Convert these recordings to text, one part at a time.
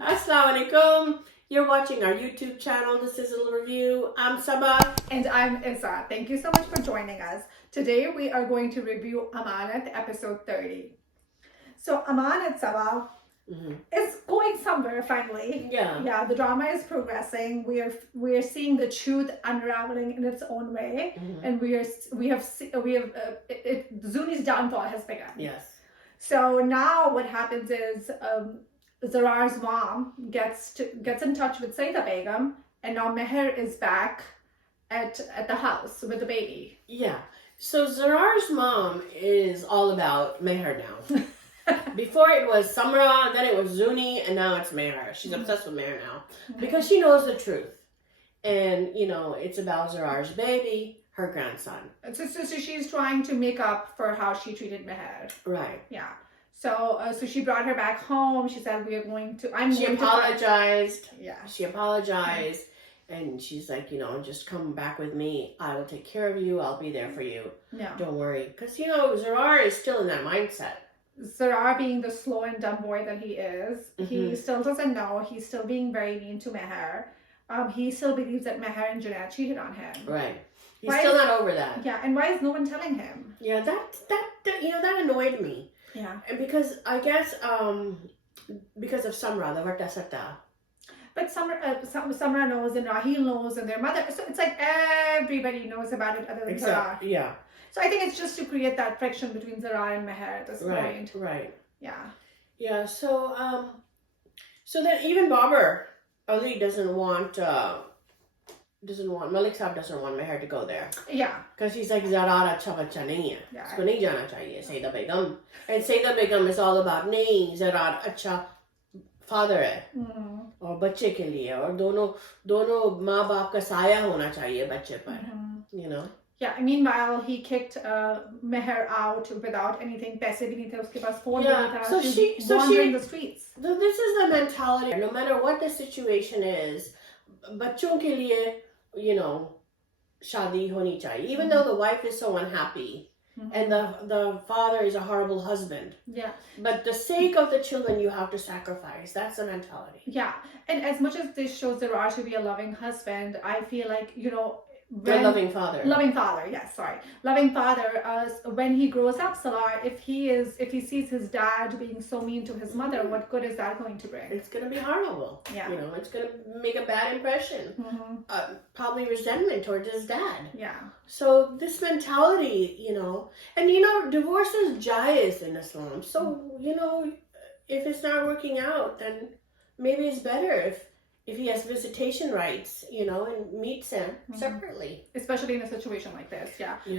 Assalamu alaikum. You're watching our YouTube channel, the Sizzle Review. I'm Sabah. And I'm Isa. Thank you so much for joining us. Today we are going to review Amanat episode 30. So Amanat, Sabah, is going somewhere finally. Yeah. The drama is progressing. We are seeing the truth unraveling in its own way, and Zuni's downfall has begun. Yes. So now what happens is Zarar's mom gets in touch with Saida Begum, and now Meher is back at the house with the baby. Yeah. So Zarar's mom is all about Meher now. Before it was Samra, then it was Zuni, and now it's Meher. She's obsessed with Meher now because she knows the truth. And, it's about Zarar's baby, her grandson. So she's trying to make up for how she treated Meher. Right. Yeah. So she brought her back home. She said, She apologized. Yeah. She apologized. And she's like, just come back with me. I will take care of you. I'll be there for you. Yeah. Don't worry. Because, Zarar is still in that mindset. Zarar, being the slow and dumb boy that he is, he still doesn't know. He's still being very mean to Meher. He still believes that Meher and Junaid cheated on him. Right. He's still not over that. Yeah. And why is no one telling him? Yeah, that annoyed me. Yeah. And because, I guess, because of Samra, the Varta Satta. But Samra knows and Rahil knows and their mother. So it's like everybody knows about it other than Zarar. Yeah. So I think it's just to create that friction between Zarar and Meher at this point. Right. Yeah. Yeah. So then even Babar Ali doesn't want Malik Sahib doesn't want Meher to go there. Yeah. Because he's like Zarar acha bacha nahi hai. Yeah. Usko nahi jana chahiye Saida Begum. And Saida Begum is all about nahi Zarar acha father hai. और बच्चे के लिए और दोनों माँ बाप का साया होना चाहिए बच्चे पर. Yeah, meanwhile he kicked Meher out without anything. पैसे भी नहीं थे उसके पास, phone भी नहीं था. She's wandering the streets. This is the mentality. No matter what the situation is, बच्चों के लिए शादी होनी चाहिए. Even though the wife is so unhappy and the father is a horrible husband. Yeah. But the sake of the children you have to sacrifice. That's the mentality. Yeah, and as much as this shows Zarar to be a loving husband, I feel like The loving father. Loving father, yes, sorry. Loving father, when he grows up, Salar, if he sees his dad being so mean to his mother, what good is that going to bring? It's going to be horrible. Yeah. It's going to make a bad impression. Probably resentment towards his dad. Yeah. So this mentality, and divorce is jaiz in Islam. So, if it's not working out, then maybe it's better if he has visitation rights, and meets him separately. Especially in a situation like this,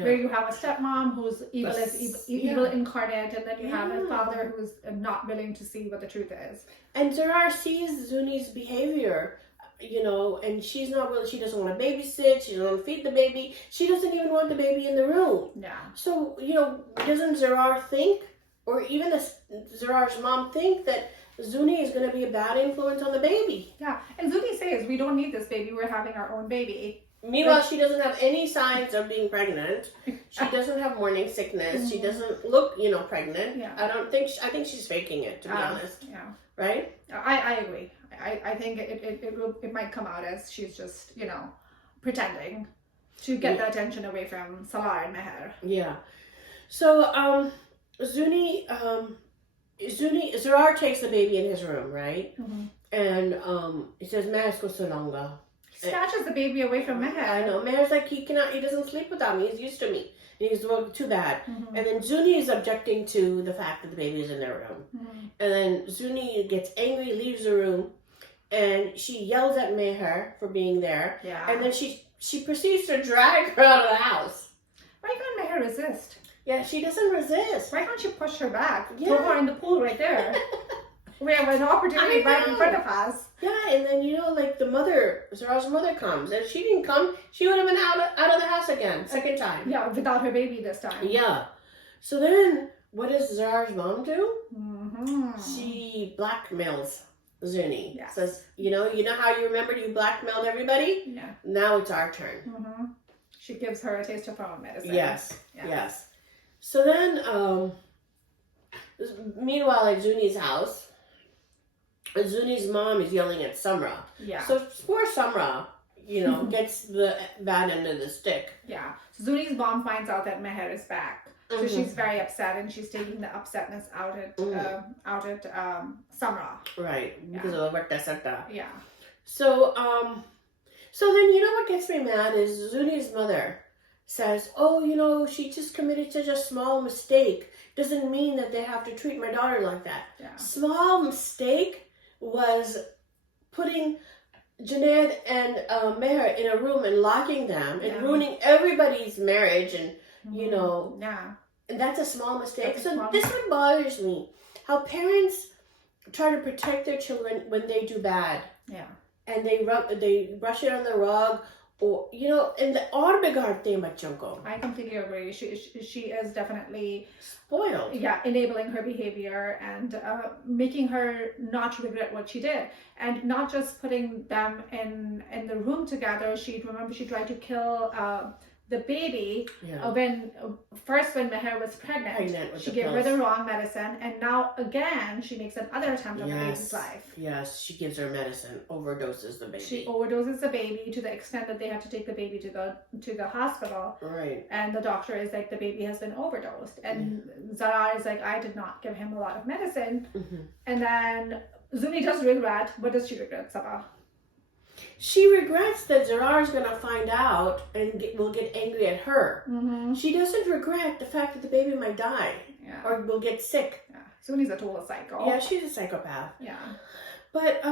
where you have a stepmom who's evil incarnate, and then you have a father who's not willing to see what the truth is. And Zarar sees Zuni's behavior, and she's not willing. She doesn't want to babysit. She doesn't want to feed the baby. She doesn't even want the baby in the room. Yeah. So, doesn't Zarar think, or even Zarar's mom think that Zuni is going to be a bad influence on the baby? Yeah, and Zuni says, we don't need this baby, we're having our own baby. Meanwhile, she doesn't have any signs of being pregnant. She doesn't have morning sickness. She doesn't look, pregnant. Yeah. I think she's faking it, to be honest. Yeah. Right? I agree. I think it might come out as she's just, pretending to get the attention away from Salar and Meher. Yeah. So, Zarar takes the baby in his room, right? And he says, "Main isko sulanga." Snatches the baby away from Meher. I know. Meher's like, he doesn't sleep without me. He's used to me. And he's, well, too bad. And then Zuni is objecting to the fact that the baby is in their room. And then Zuni gets angry, leaves the room, and she yells at Meher for being there. Yeah. And then she proceeds to drag her out of the house. Why can't Meher resist? Yeah, she doesn't resist. Why can't you push her back? Yeah. Throw her in the pool right there. We have an opportunity right in front of us. Yeah, and then Zarar's mother comes. If she didn't come, she would have been out of the house again, second time. Yeah, without her baby this time. Yeah. So then, what does Zarar's mom do? She blackmails Zuni. Yes. Says, you know how you remembered you blackmailed everybody? Yeah. Now it's our turn. She gives her a taste of her own medicine. Yes. So then, meanwhile, at Zuni's house, Zuni's mom is yelling at Samra. Yeah. So poor Samra, gets the bad end of the stick. Yeah. So Zuni's mom finds out that Meher is back. So she's very upset, and she's taking the upsetness out at Samra. Right, because of the Vartasata. Yeah. So then what gets me mad is Zuni's mother says, oh, she just committed such a small mistake. Doesn't mean that they have to treat my daughter like that. Yeah. Small mistake was putting Junaid and Meher in a room and locking them and ruining everybody's marriage and, Yeah. And that's a small mistake. That's so small this one bothers me. How parents try to protect their children when they do bad. Yeah. And they brush it on the rug, or and the aur bigarte hain bachon ko. I completely agree. She is definitely Spoiled. Yeah, enabling her behavior and making her not regret what she did, and not just putting them in the room together. She tried to kill the baby when Meher was pregnant. She gave her the wrong medicine, and now again she makes another attempt on the baby's life. Yes, she gives her medicine, overdoses the baby. She overdoses the baby to the extent that they have to take the baby to the hospital. Right. And the doctor is like, the baby has been overdosed, and Zarar is like, I did not give him a lot of medicine. And then Zuni does regret. What does she regret, Sabah? She regrets that Zarar is going to find out and will get angry at her. She doesn't regret the fact that the baby might die or will get sick. Yeah. Zuni's a total psycho. Yeah, she's a psychopath. Yeah. But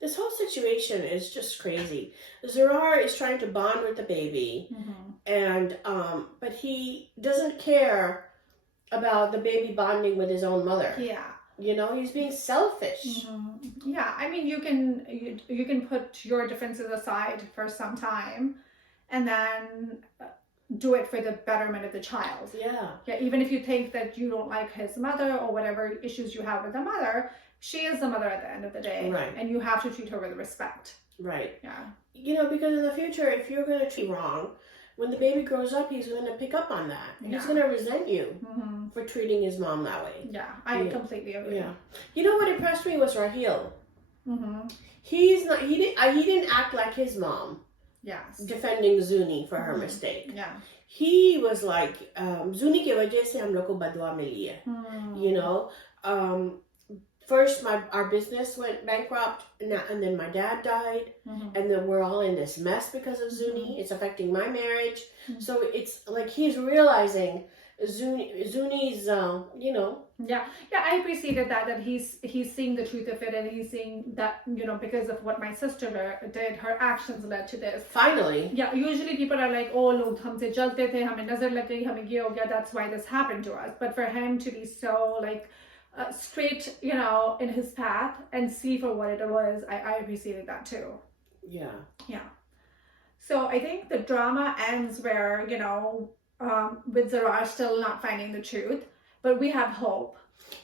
this whole situation is just crazy. Zarar is trying to bond with the baby, and but he doesn't care about the baby bonding with his own mother. Yeah. He's being selfish. Yeah, I mean, you can put your differences aside for some time, and then do it for the betterment of the child. Yeah. Yeah, even if you think that you don't like his mother or whatever issues you have with the mother, she is the mother at the end of the day. Right. And you have to treat her with respect. Right. Yeah. Because in the future, if you're going to treat wrong, when the baby grows up, he's going to pick up on that. And he's going to resent you for treating his mom that way. Yeah, I completely agree. Yeah. What impressed me was Rahil. He didn't act like his mom. Yes. Defending Zuni for her mistake. Yeah. He was like, Zuni ke wajah se hum log ko badwa mili hai. First, our business went bankrupt, and then my dad died, and then we're all in this mess because of Zuni. It's affecting my marriage. So it's like he's realizing Zuni's, Yeah, I appreciated that he's seeing the truth of it, and he's seeing that, because of what my sister did, her actions led to this. Finally. Yeah, usually people are like, oh, log humse jalte the, hame nazar lag gayi, hame ye ho gaya, that's why this happened to us. But for him to be so straight, in his path and see for what it was, I appreciated that too. Yeah. Yeah. So I think the drama ends where, with Zarar still not finding the truth, but we have hope.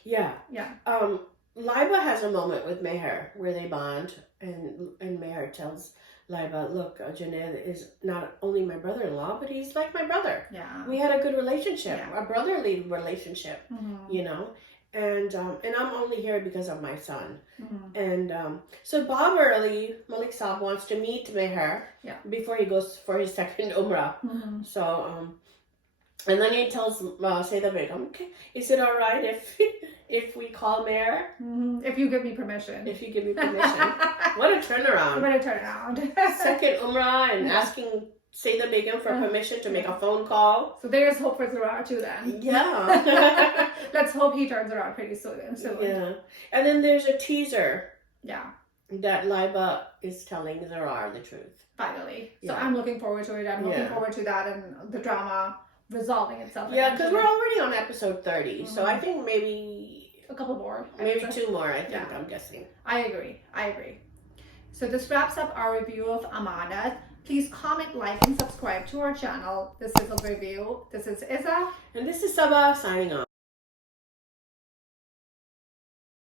Yeah. Yeah. Laiba has a moment with Meher where they bond, and Meher tells Laiba, look, Junaid is not only my brother-in-law, but he's like my brother. Yeah. We had a good relationship, a brotherly relationship, and I'm only here because of my son. And so Bob early, Malik Sahib wants to meet Meher before he goes for his second Umrah. So and then he tells Sayyidah Begum, okay, is it all right if we call Meher? If you give me permission. If you give me permission. What a turnaround. What a turnaround. Second Umrah and asking Sayyidah Begum for permission to make a phone call. So there's hope for Zarar too then. Yeah. Let's hope he turns around pretty soon. Yeah. And then there's a teaser. Yeah. That Laiba is telling Zarar the truth. Finally. Yeah. So I'm looking forward to it. I'm looking forward to that and the drama resolving itself. Yeah, because we're already on episode 30. So I think maybe a couple more. Maybe 2 more, I think, I'm guessing. I agree. So this wraps up our review of Amanat. Please comment, like, and subscribe to our channel. This is a review. This is Iza. And this is Sabah signing off.